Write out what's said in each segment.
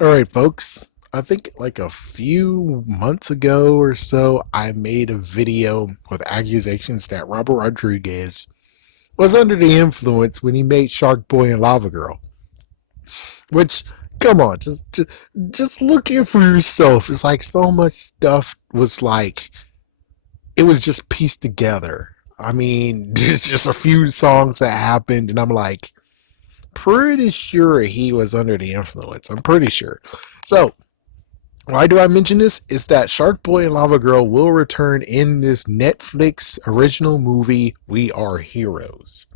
All right, folks. I think like a few months ago or so, I made a video with accusations that Robert Rodriguez was under the influence when he made Sharkboy and LavaGirl. Which, come on, just look it for yourself. It's like so much stuff was like it was just pieced together. I mean, there's just a few songs that happened, and I'm like pretty sure he was under the influence. I'm pretty sure. So why do I mention this? Is that Sharkboy and Lava Girl will return in this Netflix original movie, We Are Heroes.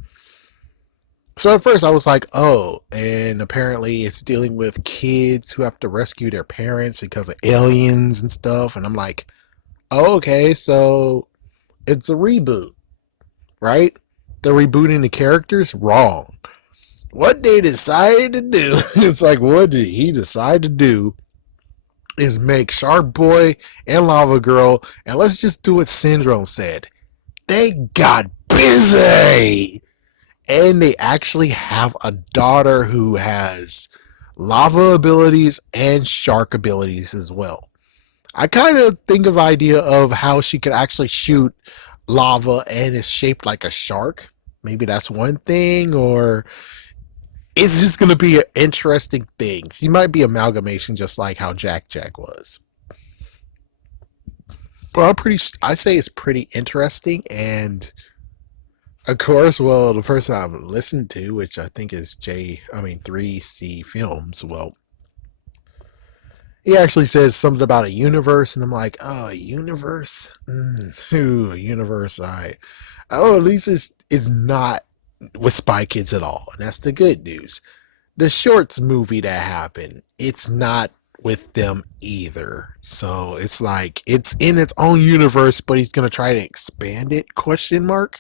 So at first I was like, oh, and apparently it's dealing with kids who have to rescue their parents because of aliens and stuff. And I'm like, oh, okay, so it's a reboot, right? They're rebooting the characters? Wrong. What they decided to do, it's like, what did he decide to do is make Shark Boy and Lava Girl, and let's just do what Syndrome said. They got busy! And they actually have a daughter who has lava abilities and shark abilities as well. I kind of think of idea of how she could actually shoot lava and is shaped like a shark. Maybe that's one thing, or it's just going to be an interesting thing. She might be amalgamation just like how Jack Jack was. Well, I say it's pretty interesting, and of course, well, the person I've listened to, which I think is 3C Films, well, he actually says something about a universe, and I'm like, oh, a universe? Ooh, a universe, oh, at least it's not with Spy Kids at all, and that's the good news. The Shorts movie that happened, it's not with them either. So it's like it's in its own universe, but he's gonna try to expand it? Question mark.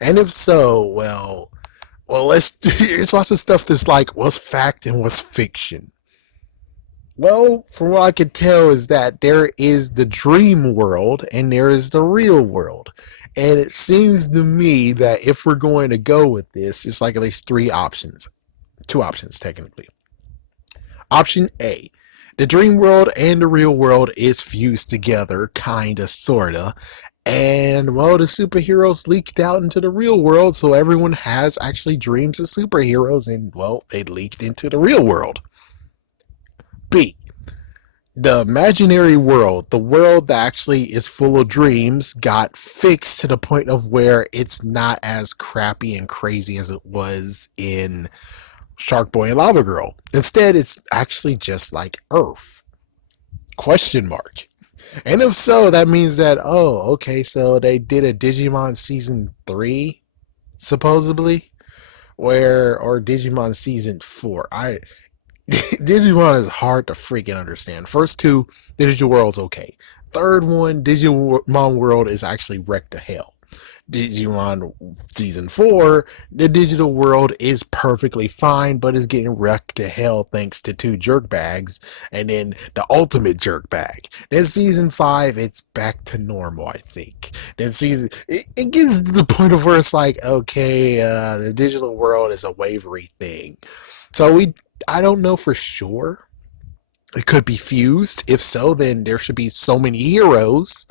And if so, well, let's. There's lots of stuff that's like what's fact and what's fiction. Well, from what I can tell, is that there is the dream world and there is the real world. And it seems to me that if we're going to go with this, it's like at least three options. Two options, technically. Option A: the dream world and the real world is fused together, kinda, sorta. And, well, the superheroes leaked out into the real world, so everyone has actually dreams of superheroes, and, well, they leaked into the real world. B: the imaginary world, the world that actually is full of dreams, got fixed to the point of where it's not as crappy and crazy as it was in Shark Boy and Lava Girl. Instead, it's actually just like Earth. Question mark. And if so, that means that, oh, okay, so they did a Digimon season 3, supposedly, or Digimon season 4. Digimon is hard to freaking understand. First two, Digital World's okay. Third one, Digimon World is actually wrecked to hell. Digimon Season 4, the digital world is perfectly fine, but is getting wrecked to hell thanks to two jerkbags, and then the ultimate jerkbag. Then Season 5, it's back to normal, I think. Then it gets to the point of where it's like, okay, the digital world is a wavery thing. So I don't know for sure. It could be fused. If so, then there should be so many heroes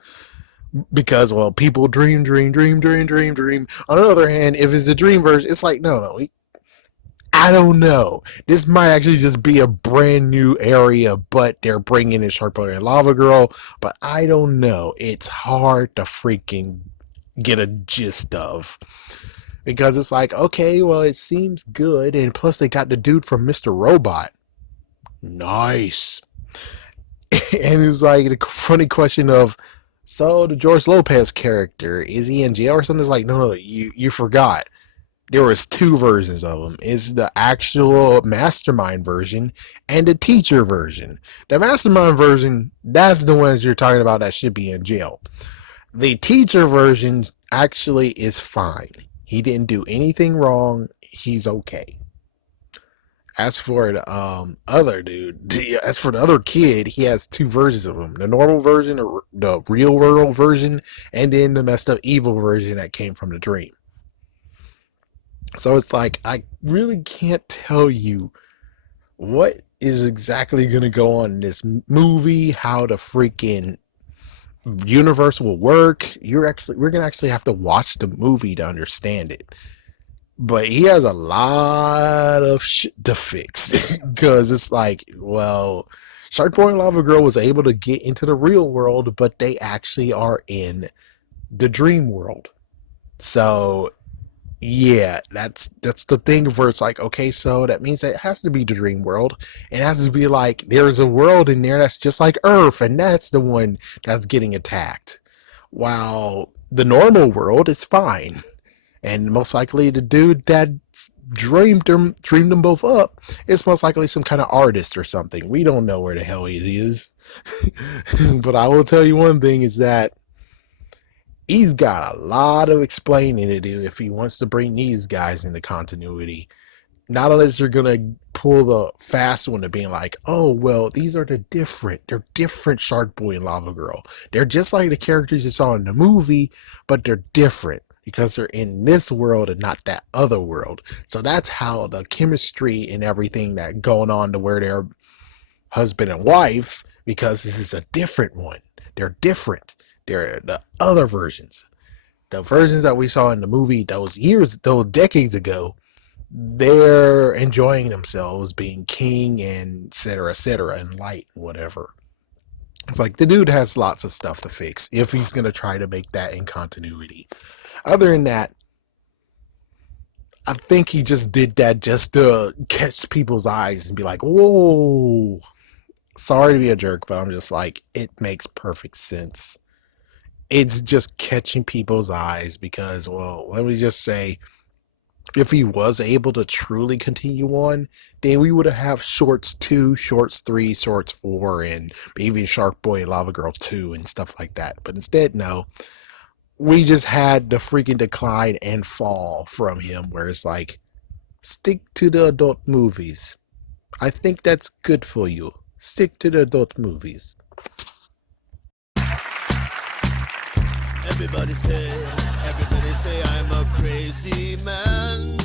because, well, people dream, dream, dream, dream, dream, dream. On the other hand, if it's a dream version, it's like, no, I don't know. This might actually just be a brand new area, but they're bringing in Sharkboy and Lava Girl. But I don't know. It's hard to freaking get a gist of, because it's like, okay, well, it seems good, and plus they got the dude from Mr. Robot. Nice. And it's like the funny question of, so the George Lopez character, is he in jail or something? It's like, no, you forgot. There was two versions of him. It's the actual mastermind version and the teacher version. The mastermind version, that's the ones you're talking about that should be in jail. The teacher version actually is fine. He didn't do anything wrong. He's okay. As for the other dude, as for the other kid, he has two versions of him: the normal version, or the real world version, and then the messed up evil version that came from the dream. So it's like I really can't tell you what is exactly going to go on in this movie, how the freaking universe will work. We're going to actually have to watch the movie to understand it. But he has a lot of shit to fix because it's like, well, Sharkboy and Lava Girl was able to get into the real world, but they actually are in the dream world. So yeah, that's the thing where it's like, okay, so that means that it has to be the dream world. It has to be like there's a world in there that's just like Earth, and that's the one that's getting attacked. While the normal world is fine. And most likely the dude that dreamed them both up is most likely some kind of artist or something. We don't know where the hell he is. But I will tell you one thing is that he's got a lot of explaining to do if he wants to bring these guys into continuity. Not unless you're gonna pull the fast one to being like, oh well, they're different Shark Boy and Lava Girl. They're just like the characters you saw in the movie, but they're different because they're in this world and not that other world. So that's how the chemistry and everything that going on to where they're husband and wife, because this is a different one. They're different. They're the other versions. The versions that we saw in the movie those decades ago, they're enjoying themselves being king and et cetera, and light, whatever. It's like the dude has lots of stuff to fix if he's going to try to make that in continuity. Other than that, I think he just did that just to catch people's eyes and be like, whoa. Sorry to be a jerk, but I'm just like, it makes perfect sense. It's just catching people's eyes because, well, let me just say, if he was able to truly continue on, then we would have Shorts 2, Shorts 3, Shorts 4, and maybe Shark Boy and Lava Girl 2 and stuff like that. But instead, no. We just had the freaking decline and fall from him where it's like, stick to the adult movies. I think that's good for you. Stick to the adult movies. Everybody say I'm a crazy man.